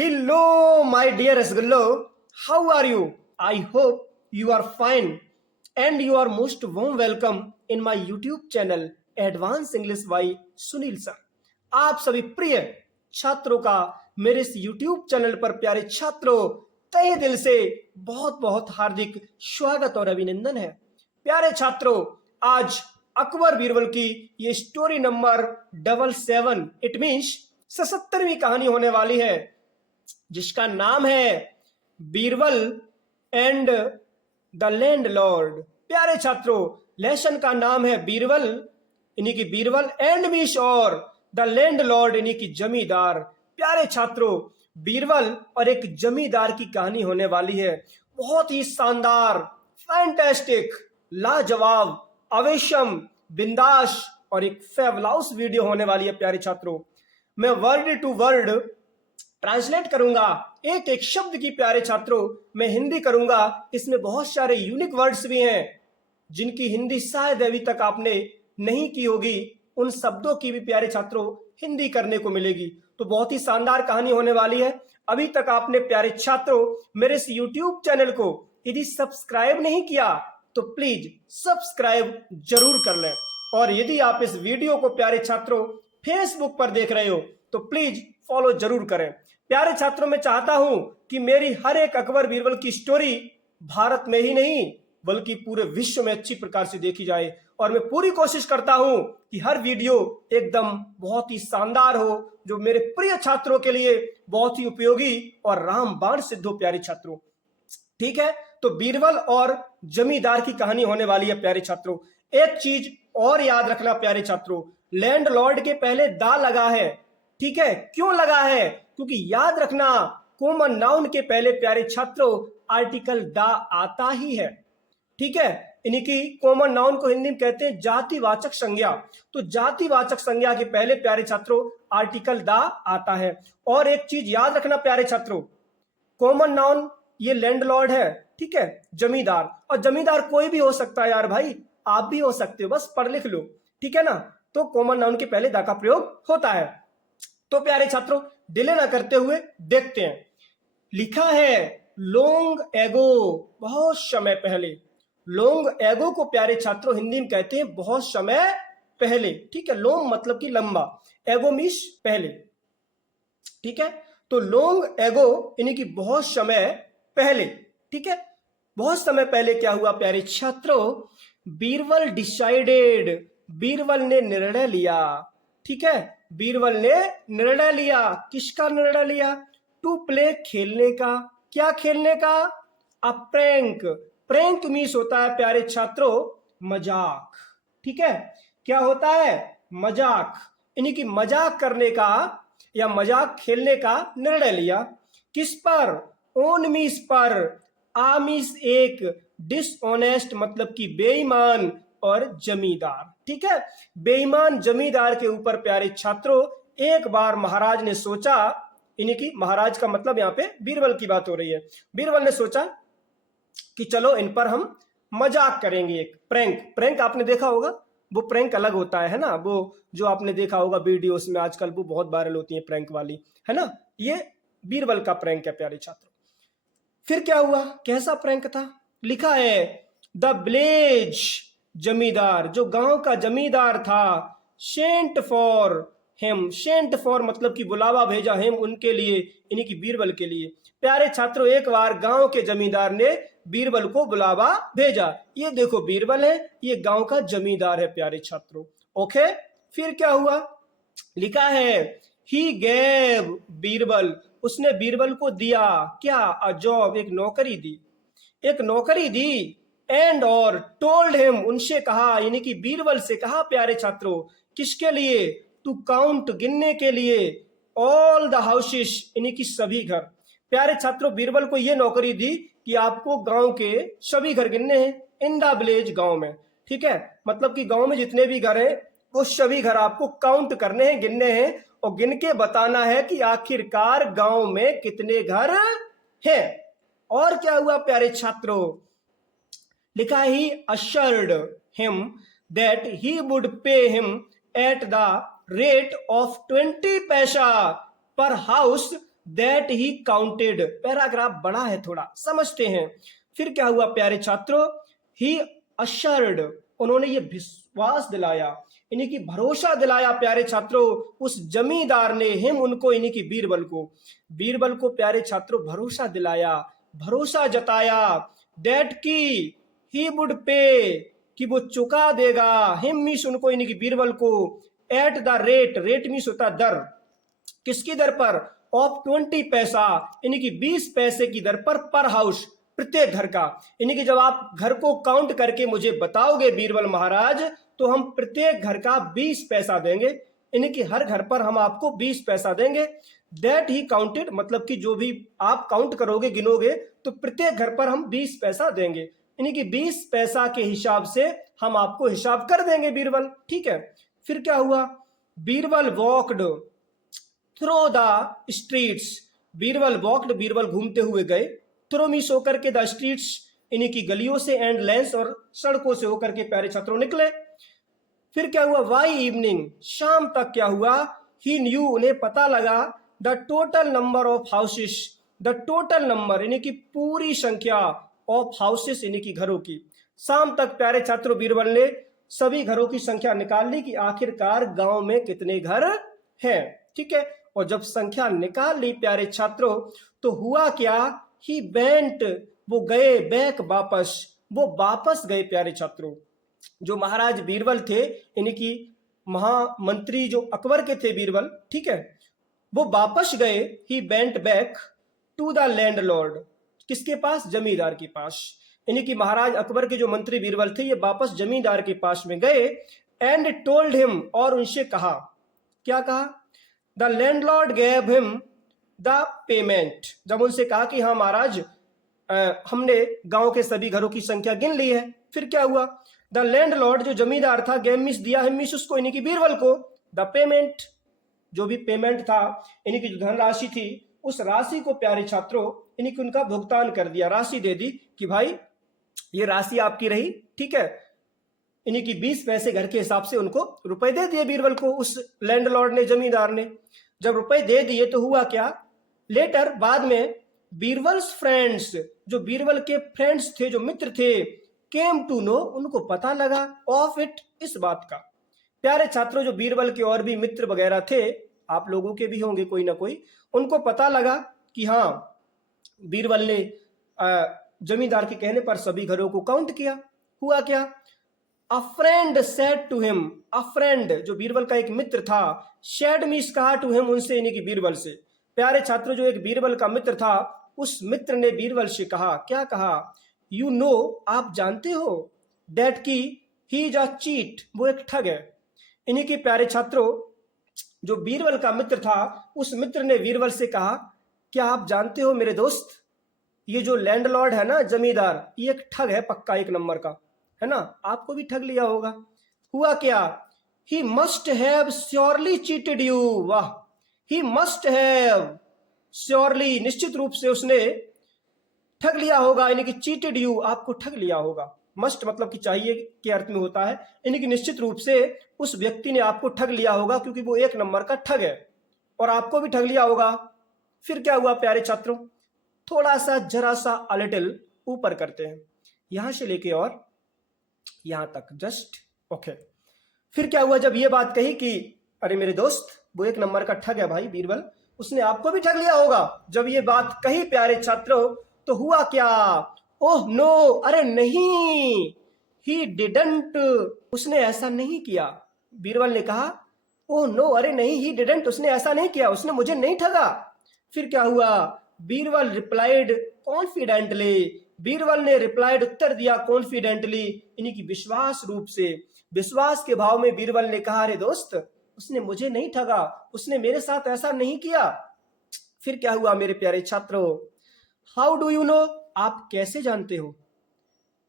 Hello, my dear Rasgullo. How are you? I hope you are fine and you are most warm welcome in my YouTube channel Advanced English by Sunil sir. आप सभी प्रिय छात्रों का मेरे इस YouTube channel पर प्यारे छात्रों तहे दिल से बहुत बहुत हार्दिक स्वागत और अभिनंदन है। प्यारे छात्रों, आज अकबर बीरबल की ये स्टोरी नंबर 77 इट मीन्स 77वीं कहानी होने वाली है, जिसका नाम है बीरबल एंड द लैंडलॉर्ड। प्यारे छात्रों, लेसन का नाम है बीरबल यानी कि बीरबल एंड मिस और द लैंडलॉर्ड यानी कि जमींदार। प्यारे छात्रों, बीरबल और एक जमींदार की कहानी होने वाली है। बहुत ही शानदार, फैंटास्टिक, लाजवाब, अवेशम, बिंदास और एक फेबुलस वीडियो होने वाली है। प्यारे छात्रों, मैं वर्ड टू वर्ड ट्रांसलेट करूंगा, एक एक शब्द की प्यारे छात्रों मैं हिंदी करूंगा। इसमें बहुत सारे यूनिक वर्ड्स भी हैं जिनकी हिंदी शायद अभी तक आपने नहीं की होगी। उन शब्दों की भी प्यारे छात्रों हिंदी करने को मिलेगी। तो बहुत ही शानदार कहानी होने वाली है। अभी तक आपने प्यारे छात्रों मेरे इस YouTube चैनल को यदि सब्सक्राइब नहीं किया तो प्लीज सब्सक्राइब जरूर कर लें। और यदि आप इस वीडियो को प्यारे छात्रों फेसबुक पर देख रहे हो तो प्लीज फॉलो जरूर करें। प्यारे छात्रों, मैं चाहता हूं कि मेरी हर एक अकबर बीरबल की स्टोरी भारत में ही नहीं बल्कि पूरे विश्व में अच्छी प्रकार से देखी जाए। और मैं पूरी कोशिश करता हूं कि हर वीडियो एकदम बहुत ही शानदार हो, जो मेरे प्रिय छात्रों के लिए बहुत ही उपयोगी और रामबाण सिद्ध हो। प्यारे छात्रों, ठीक है, तो बीरबल और जमींदार की कहानी होने वाली है। प्यारे छात्रों, एक चीज और याद रखना प्यारे छात्रों, लैंडलॉर्ड के पहले दा लगा है। ठीक है, क्यों लगा है? क्योंकि याद रखना कॉमन नाउन के पहले प्यारे छात्रों आर्टिकल दा आता ही है। ठीक है, यानी कि कॉमन नाउन को हिंदी में कहते हैं जातिवाचक संज्ञा। तो जातिवाचक संज्ञा के पहले प्यारे छात्रों आर्टिकल दा आता है। और एक चीज याद रखना प्यारे छात्रों, कॉमन नाउन ये लैंडलॉर्ड है, ठीक है, जमींदार। और जमींदार कोई भी हो सकता है यार भाई, आप भी हो सकते हो, बस पढ़ लिख लो, ठीक है ना। तो कॉमन नाउन के पहले दा का प्रयोग होता है। तो प्यारे छात्रों, डिले ना करते हुए देखते हैं। लिखा है लॉन्ग एगो, बहुत समय पहले। लॉन्ग एगो को प्यारे छात्रों हिंदी में कहते हैं बहुत समय पहले। ठीक है, लॉन्ग मतलब कि लंबा, एगो मीन्स पहले। ठीक है, तो लॉन्ग एगो यानी कि बहुत समय पहले। ठीक है, बहुत समय पहले क्या हुआ प्यारे छात्रों, बीरबल डिसाइडेड, बीरबल ने निर्णय लिया। ठीक है, बीरबल ने निर्णय लिया। किसका निर्णय लिया? टू प्ले, खेलने का। क्या खेलने का? A prank. प्रैंक मीन्स होता है प्यारे छात्रों मजाक। ठीक है, क्या होता है? मजाक, यानी कि मजाक करने का या मजाक खेलने का निर्णय लिया। किस पर? ओन मीस पर। आ मीस एक, डिसऑनेस्ट मतलब कि बेईमान, और जमींदार। ठीक है, बेईमान जमींदार के ऊपर प्यारे छात्रों एक बार महाराज ने सोचा, यानी कि महाराज का मतलब यहाँ पे बीरबल की बात हो रही है। बीरबल ने सोचा कि चलो इन पर हम मजाक करेंगे, एक प्रैंक। प्रैंक आपने देखा होगा, वो प्रैंक अलग होता है ना, वो जो आपने देखा होगा वीडियोस में आजकल वो बहुत वायरल होती है प्रैंक वाली, है ना। ये बीरबल का प्रैंक है प्यारे छात्रों। फिर क्या हुआ? कैसा प्रैंक था? लिखा है द विलेज जमींदार, जो गांव का जमींदार था, sent for him. Sent for मतलब कि बुलावा भेजा, हिम उनके लिए, यानी कि बीरबल के लिए। प्यारे छात्रों, एक बार गांव के जमींदार ने बीरबल को बुलावा भेजा। ये देखो बीरबल है, ये गांव का जमींदार है प्यारे छात्रों। ओके, फिर क्या हुआ? लिखा है ही गेव बीरबल, उसने बीरबल को दिया क्या? अ जॉब, एक नौकरी दी, एक नौकरी दी। एंड और टोल्ड हिम, उनसे कहा, यानी कि बीरबल से कहा प्यारे छात्रों, किसके लिए? टू काउंट, गिनने के लिए। ऑल द हाउसेस, यानी कि सभी घर। प्यारे छात्रों, बीरबल को यह नौकरी दी कि आपको गांव के सभी घर गिनने हैं। इन द विलेज, गांव में। ठीक है, मतलब कि गांव में जितने भी घर हैं वो सभी घर आपको काउंट करने हैं, गिनने हैं, और गिन के बताना है कि आखिरकार गांव में कितने घर हैं। और क्या हुआ प्यारे छात्रों? लिखा ही assured him that he would pay him at the rate of 20 पैसा per house that he counted. Paragraph बड़ा है, थोड़ा समझते हैं। फिर क्या हुआ प्यारे छात्रों, ही अशर्ड, उन्होंने ये विश्वास दिलाया, इन्हीं की भरोसा दिलाया प्यारे छात्रों, उस जमींदार ने, हिम उनको, इन्हीं की बीरबल को प्यारे छात्रों भरोसा दिलाया, भरोसा जताया, दैट की ही वुड पे, कि वो चुका देगा, हिम मीस उनको, इन्हीं की बीरबल को, एट द रेट, रेट मीस होता दर, किसकी दर पर, ऑफ 20 पैसा, इन्हीं की 20 पैसे की दर पर हाउस, प्रत्येक घर का। इन्हीं की जब आप घर को काउंट करके मुझे बताओगे बीरबल महाराज, तो हम प्रत्येक घर का 20 पैसा देंगे, इन्हीं की हर घर पर हम आपको 20 पैसा देंगे। दैट ही काउंटेड, मतलब कि जो भी आप काउंट करोगे, गिनोगे, तो प्रत्येक घर पर हम 20 पैसा देंगे, इन्हीं की 20 पैसा के हिसाब से हम आपको हिसाब कर देंगे बीरबल, ठीक है। फिर क्या हुआ, Birbal walked through the streets, Birbal walked, Birbal घूमते हुए गए, थ्रो मीस होकर के द स्ट्रीट्स, इन्हीं की गलियों से, एंड लेंस, और सड़कों से होकर के प्यारे छात्रों निकले। फिर क्या हुआ, वाई इवनिंग, शाम तक क्या हुआ, ही न्यू, उन्हें पता लगा, the total number of houses, the total number, इन्हीं की पूरी संख्या, ऑफ हाउसेस, इन्हीं की घरों की। शाम तक प्यारे छात्रों बीरबल ने सभी घरों की संख्या निकाल ली कि आखिरकार गांव में कितने घर हैं, ठीक है। और जब संख्या निकाल ली प्यारे छात्रों, तो हुआ क्या, ही वेंट, वो गए, बैक, वापस, वो वापस गए प्यारे छात्रों। जो महाराज बीरबल थे, इन्हीं की महामंत्री जो अकबर के थे बीरबल, ठीक है, वो वापस गए, he went back to the landlord, किसके पास, जमींदार के पास। इन्हीं की महाराज अकबर के जो मंत्री बीरबल थे, ये वापस जमींदार के पास में गए, एंड टोल्ड हिम, और उनसे कहा, क्या कहा, the landlord gave him the payment, जब उनसे कहा कि हाँ महाराज, हमने गांव के सभी घरों की संख्या गिन ली है। फिर क्या हुआ, द लैंडलॉर्ड, जो जमींदार था, गेव मिस, दिया हिम मिस उसको, इन्हीं की बीरबल को, द पेमेंट, जो भी पेमेंट था, इन्हीं की जो धनराशि थी, उस राशि को प्यारे छात्रों, इन्हीं की उनका भुगतान कर दिया, राशि दे दी कि भाई ये राशि आपकी रही, ठीक है। इन्हीं की 20 पैसे घर के हिसाब से उनको रुपए दे दिए बीरबल को, उस लैंडलॉर्ड ने, जमींदार ने। जब रुपए दे दिए तो हुआ क्या, लेटर, बाद में, बीरबल्स फ्रेंड्स, जो बीरबल के फ्रेंड्स थे, जो मित्र थे, केम टू नो, उनको पता लगा, ऑफ इट, इस बात का। प्यारे छात्रों, जो बीरबल के और भी मित्र वगैरह थे, आप लोगों के भी होंगे कोई ना कोई, उनको पता लगा कि हाँ, बीरबल ने जमींदार के कहने पर सभी घरों को काउंट किया। हुआ क्या, a friend said to him, a friend, जो बीरबल का एक मित्र था, शेड मीस, कहा, टू हिम, उनसे, यानी कि बीरबल से। प्यारे छात्रों, जो एक बीरबल का मित्र था, उस मित्र ने बीरबल से कहा, क्या कहा, यू नो, आप जानते हो, दैट की ही इज अ चीट, वो एक ठग है। इन्हीं के प्यारे छात्रों, जो बीरबल का मित्र था, उस मित्र ने बीरबल से कहा, क्या आप जानते हो मेरे दोस्त, ये जो लैंडलॉर्ड है ना, जमींदार, ये एक ठग है, पक्का 1 नंबर का, है ना, आपको भी ठग लिया होगा। हुआ क्या, he must have surely cheated you, वाह, ही मस्ट हैव श्योरली, निश्चित रूप से उसने ठग लिया होगा, यानी कि चीटेड यू, आपको ठग लिया होगा। मस्ट मतलब कि चाहिए के अर्थ में होता है, यानी कि निश्चित रूप से उस व्यक्ति ने आपको ठग लिया होगा, क्योंकि वो 1 नंबर का ठग है, और आपको भी ठग लिया होगा। फिर क्या हुआ प्यारे छात्रों, थोड़ा सा, जरा सा, अलिटिल ऊपर करते हैं, यहां से लेके और यहां तक, जस्ट, ओके। फिर क्या हुआ, जब ये बात कही कि अरे मेरे दोस्त, वो 1 नंबर का ठग है भाई बीरबल, उसने आपको भी ठग लिया होगा, जब ये बात कही प्यारे छात्रों, तो हुआ क्या, ओह नो, अरे नहीं, ही डिडंट, उसने ऐसा नहीं किया। बीरबल ने कहा, ओह नो, अरे नहीं, ही डिडंट, उसने ऐसा नहीं किया, उसने मुझे नहीं ठगा। फिर क्या हुआ, बीरबल रिप्लाइड कॉन्फिडेंटली, बीरबल ने रिप्लाइड, उत्तर दिया, कॉन्फिडेंटली, इन्हीं की विश्वास रूप से, विश्वास के भाव में बीरबल ने कहा, अरे दोस्त, उसने मुझे नहीं ठगा, उसने मेरे साथ ऐसा नहीं किया। फिर क्या हुआ मेरे प्यारे छात्रों, हाउ डू यू नो, आप कैसे जानते हो,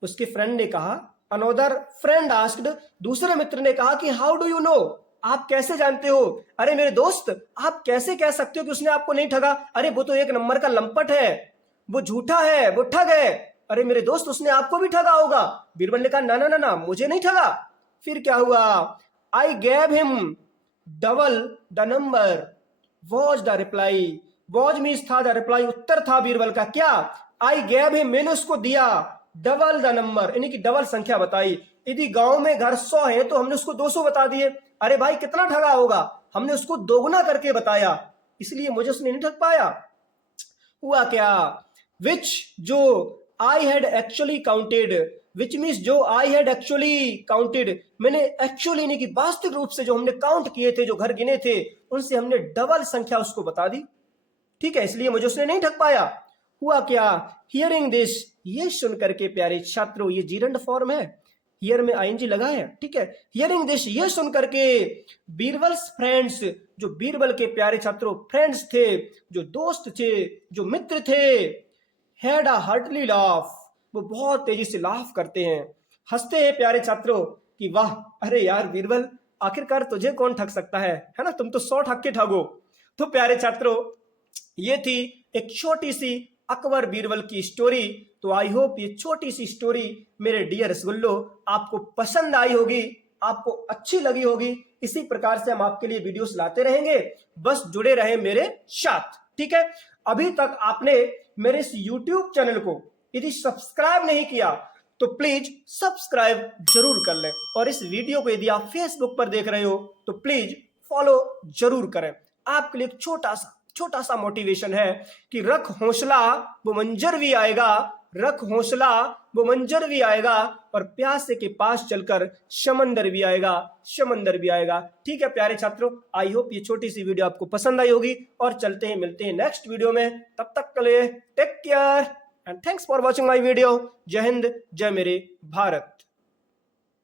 उसके फ्रेंड ने कहा, अनोदर फ्रेंड आस्क्ड, दूसरे मित्र ने कहा कि हाउ डू यू नो, आप कैसे जानते हो, अरे मेरे दोस्त, आप कैसे कह सकते हो कि उसने आपको नहीं ठगा, अरे वो तो 1 नंबर का लंपट है, वो झूठा है, वो ठग है, अरे मेरे दोस्त, उसने आपको भी ठगा होगा। बीरबल ने कहा, ना ना ना ना, मुझे नहीं ठगा। फिर क्या हुआ, I gave him double the number, was the reply, was means था, द रिप्लाई उत्तर था बीरबल का। क्या? आई गैव हिम, मैंने उसको दिया, डबल द नंबर, यानी कि डबल संख्या बताई। यदि गांव में घर 100 है तो हमने उसको 200 बता दिए। अरे भाई कितना ठगा होगा, हमने उसको दोगुना करके बताया, इसलिए मुझे उसने नहीं ठग पाया। हुआ क्या? विच, जो I had actually counted, which means जो आई हैड एक्चुअली काउंटेड, मैंने एक्चुअली नहीं कि वास्तविक रूप से जो हमने काउंट किए थे, जो घर गिने थे, उनसे हमने डबल संख्या उसको बता दी। ठीक है, इसलिए मुझे उसने नहीं ठग पाया। हुआ क्या? हियरिंग दिस, ये सुनकर के प्यारे छात्रों, ये जीरंड फॉर्म है, हियर में आईएनजी लगा है। ठीक है, हियरिंग दिस, ये सुनकर के बीरबल्स फ्रेंड्स, जो बीरबल के प्यारे छात्रों फ्रेंड्स थे, जो दोस्त थे, जो मित्र थे, हैड अ हार्टली लाफ, वो बहुत तेजी से लाफ करते हैं, हंसते हैं प्यारे छात्रों कि वाह, अरे यार बीरबल, आखिरकार तुझे कौन ठग सकता है ना, तुम तो 100 ठग के ठगो। तो प्यारे छात्रों, ये थी एक छोटी सी अकबर बीरबल की स्टोरी। तो आई होप ये छोटी सी स्टोरी मेरे डियर रसगुल्लो आपको पसंद आई होगी, आपको अच्छी लगी होगी। इसी प्रकार से हम आपके लिए वीडियोस लाते रहेंगे, बस जुड़े रहे मेरे साथ। ठीक है, अभी तक आपने मेरे इस YouTube चैनल को यदि सब्सक्राइब नहीं किया तो प्लीज सब्सक्राइब जरूर कर लें, और इस वीडियो को यदि आप फेसबुक पर देख रहे हो तो प्लीज फॉलो जरूर करें। आपके लिए एक छोटा सा मोटिवेशन है कि रख हौसला वो मंजर भी आएगा, रख हौसला वो मंजर भी आएगा, और प्यासे के पास चलकर समंदर भी आएगा, समंदर भी आएगा। ठीक है प्यारे छात्रों, आई होप ये छोटी सी वीडियो आपको पसंद आई होगी, और चलते हैं, मिलते हैं नेक्स्ट वीडियो में। तब तक के लिए take care and thanks for watching my video. Jai Hind, जय मेरे भारत।